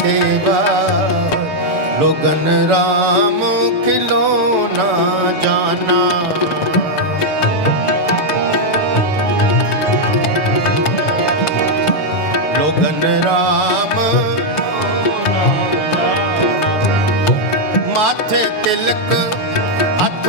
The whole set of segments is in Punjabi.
ਫਲ ਸੇਵਾ। ਲੋਗਨ RAM ਖਿਲੋ ਨਾ ਜਾਣਾ। ਲੋਗਨ RAM ਮਾਥੇ ਤਿਲਕ ਹੱਥ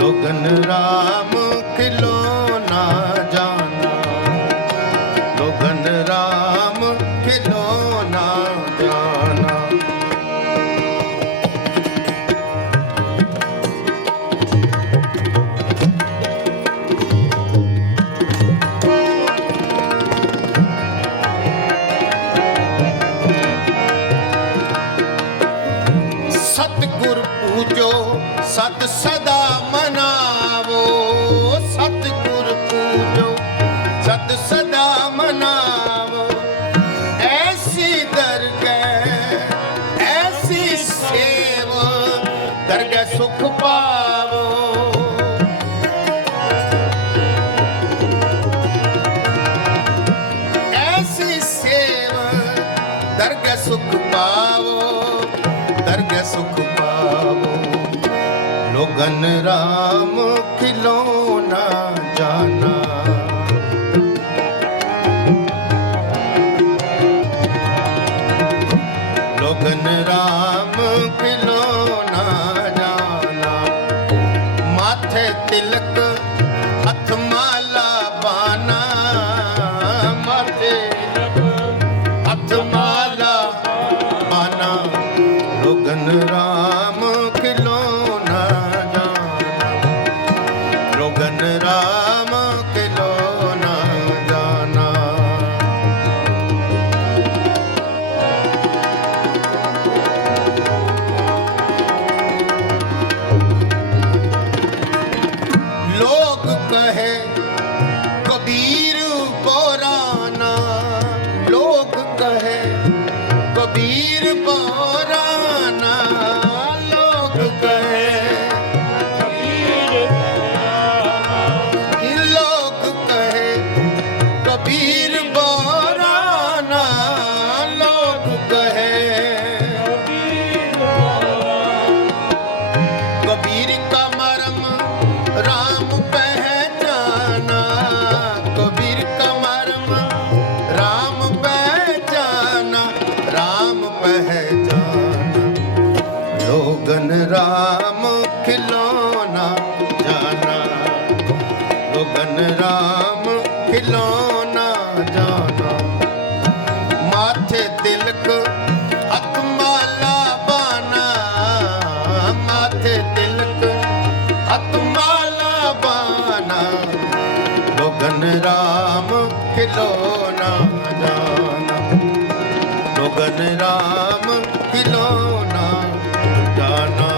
ਲੋਗਨ RAM ਖਿਲੋ ਨਾ ਜਾਣਾ। ਲੋਗਨ RAM ਖਿਲੋ ਨਾ ਜਾਣਾ। ਸਤਿਗੁਰ ਪੂਜੋ ਸਤ ਸਦਾ ਸਤ ਸਦਾ ਮਨਾਵੋ, ਐਸੀ ਦਰਗਹਿ, ਐਸੀ ਸੇਵ, ਦਰਗਹਿ ਸੁਖ ਪਾਵੋ। ਐਸੀ ਸੇਵ, ਦਰਗਹਿ ਸੁਖ ਪਾਵੋ, ਦਰਗਹਿ ਸੁਖ ਪਾਵੋ। ਲੋਗਨ ਰਾਮ ਖਿਲੋ ਮਾਥੇ ਹੱਥ ਮਾਲਾ বীর ਰਾਮ ਖਿਲੋਣਾ ਜਾਣਾ। ਮਾਥੇ ਤਿਲਕ ਅਤਮਾਲਾ ਬਾਨਾ ਮਾਥੇ ਤਿਲਕ ਅਤਮਾਲਾ ਬਾਨਾ ਲੋਗਨ ਰਾਮ ਖਿਲੋਣਾ ਜਾਣਾ। ਲੋਗਨ ਰਾਮ ਖਿਲੋਣਾ ਜਾਣਾ।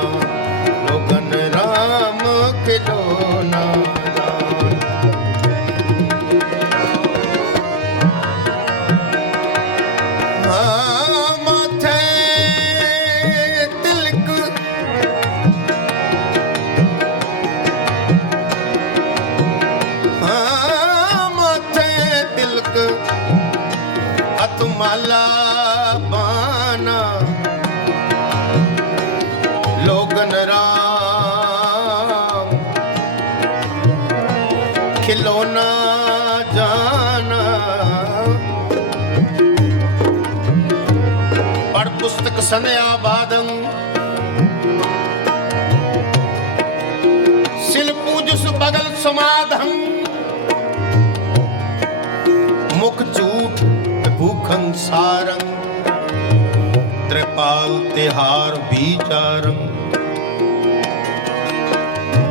ਲੋਗਨ ਰਾਮ ਖਿਲੋਣਾ ਬਾਨਾ ਲੋਗਨ ਰਾਮ ਖਿਲੋਨਾ ਜਾਨਾ। ਪੜ ਪੁਸਤਕ ਸੰਨਿਆ ਬਾਦੰ। ਸਿਲ ਪੂਜਸ ਬਗਲ ਸਮਾਧੰ। ਮੁਖ ਝੂਠ ਭੂਖੰ ਸਾਰੰ। ਤ੍ਰਿਪਾਲ ਤਿਹਾਰ ਵਿਚਾਰੰ।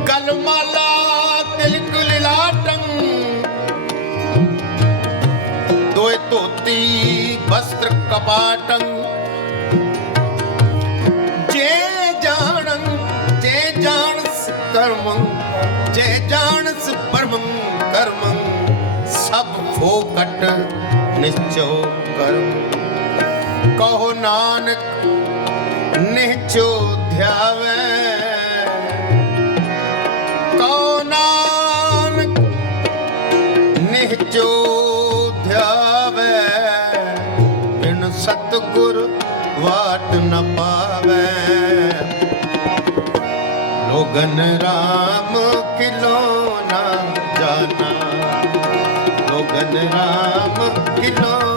ਕਲਮਾਲਾ ਤਿਲਕ ਲਿਲਾਟੰ ਦੋਏ ਧੋਤੀ ਵਸਤਰ ਕਪਾਟੰ। ਜੇ ਜਾਣੰ, ਜੇ ਜਾਣਸ ਕਰਮੰ, ਜੇ ਜਾਣਸ ਪਰਮੰ ਕਰਮੰ, ਸਭ ਫੋਕਟ ਨਿਚੋ ਕਰਮ। ਕਹੋ ਨਾਨਕ ਨਿਚੋ ਧਿਆਵੇ ਕਉ ਨਾਨਕ ਨਿਹਚੋ ਧਿਆਵੇ ਬਿਨ ਸਤਗੁਰ ਵਾਟ ਨ ਪਾਵੇ। ਲੋਗਨ ਰਾਮ ਕਿਲੋ ਨਾ ਜਾਣਾ। ਲੋਗਨ ਰਾਮ ਕਿਲੋ